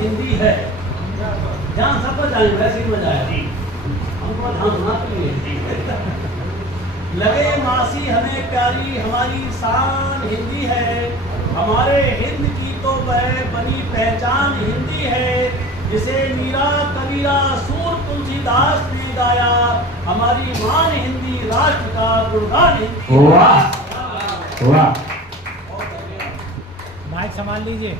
हिंदी है। ध्यान सबका जाए, वैसे ही मजा आया हमको, ध्यान सुना के लिए। लगे मासी हमें प्यारी हमारी शान हिंदी है, हमारे हिंद की तो वह बनी पहचान हिंदी है, जिसे मीरा कबीरा सूर तुलसीदास ने गाया, हमारी मान हिंदी राष्ट्र का गुणगान हिंदी। वाह वाह, माइक संभाल लीजिए।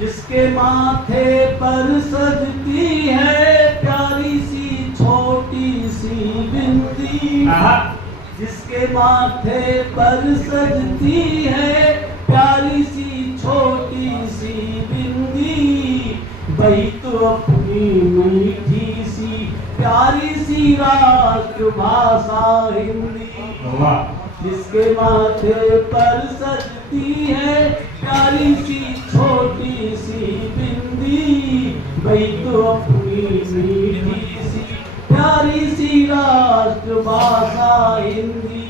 जिसके माथे पर सजती है प्यारी सी छोटी सी बिंदी, जिसके माथे पर सजती है प्यारी सी छोटी सी बिंदी, वही तो अपनी मीठी सी प्यारी सी राष्ट्र भाषा हिंदी। जिसके माथे पर सजती है प्यारी सी छोटी सी बिंदी, वही तो अपनी मीठी सी प्यारी सी राष्ट्र भाषा हिंदी।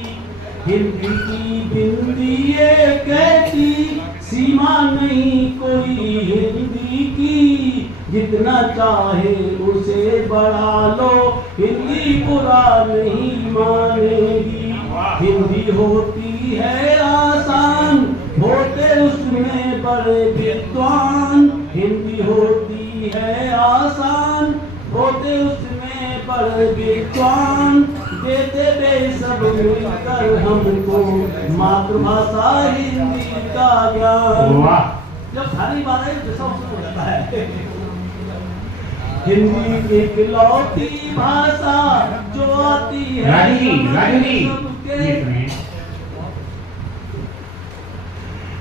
हिंदी की बिंदी ये कहती सीमा नहीं कोई हिंदी की, जितना चाहे उसे बढ़ा लो हिंदी बुरा नहीं मानेगी। हिंदी होती है आसान, होते उसमें बड़े विद्वान, हिंदी होती है आसान, होते उसमें बड़े विद्वान, देते वे सब मिलकर हमको मातृभाषा हिंदी का ज्ञान। जब सारी बातें सब हो जाता है। हिंदी इकलौती भाषा जो आती है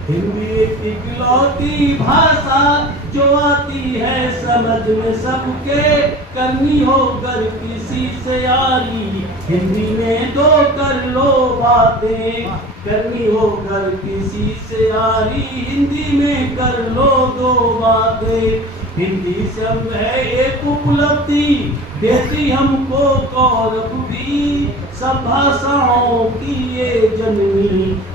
हिंदी इकलौती भाषा जो आती है समझ में सबके, करनी हो कर किसी से यारी हिंदी में दो कर लो बातें, करनी हो कर किसी से यारी हिंदी में कर लो दो बातें। हिंदी सब है एक उपलब्धि देती हमको गौरव भी, सब भाषाओं की ये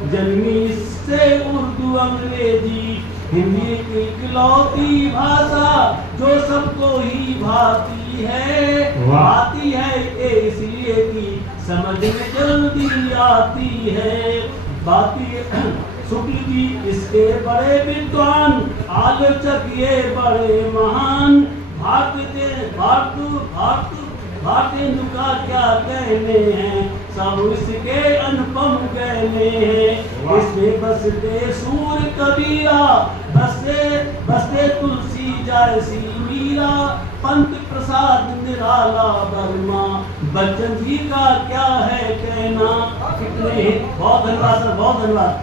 जननी से उर्दू अंग्रेजी। हिंदी की इकलौती भाषा जो सबको ही भाती है इसलिए कि समझ में जल्दी आती है। बाती शुक्ल जी इसके बड़े विद्वान, आलोचक ये बड़े महान, भारतेंदु का क्या कहने हैं, सब इसके अनुपम कहने हैं। इसमें बसते सूर कबीरा, बसते तुलसी जैसी मीरा, पंत प्रसाद निराला वर्मा, बच्चन जी का क्या है कहना। कितने बहुत धन्यवाद सर, बहुत धन्यवाद।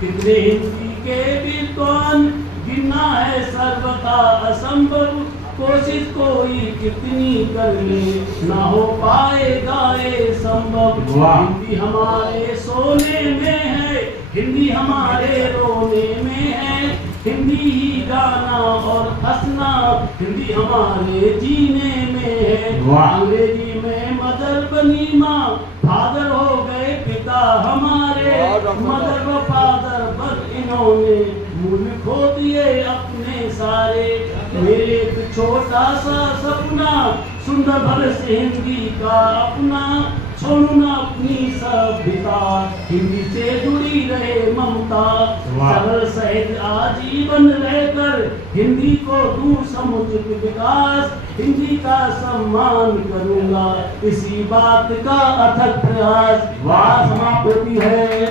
कितने हिंदी के विद्वान, गिनना है सर्वथा असंभव, कोशिश कोई कितनी कर ले ना हो पाएगा ये संभव। हिंदी हमारे सोने में है, हिंदी हमारे रोने में है, हिंदी ही गाना और हंसना हिंदी हमारे जीने में है। अंग्रेजी में मदर बनी माँ, फादर हो गए पिता हमारे, मदर व फादर बस इन्होंने मूल खो दिए अपने सारे। मेरे एक छोटा सा सपना, सुंदर भर से हिंदी का अपना, छोड़ना अपनी सभ्यता, हिंदी से जुड़ी रहे ममता, सरल सहज आजीवन रहकर हिंदी को दूं समुचित विकास, हिंदी का सम्मान करूंगा इसी बात का अथक प्रयास। वाह समाप्त होती है।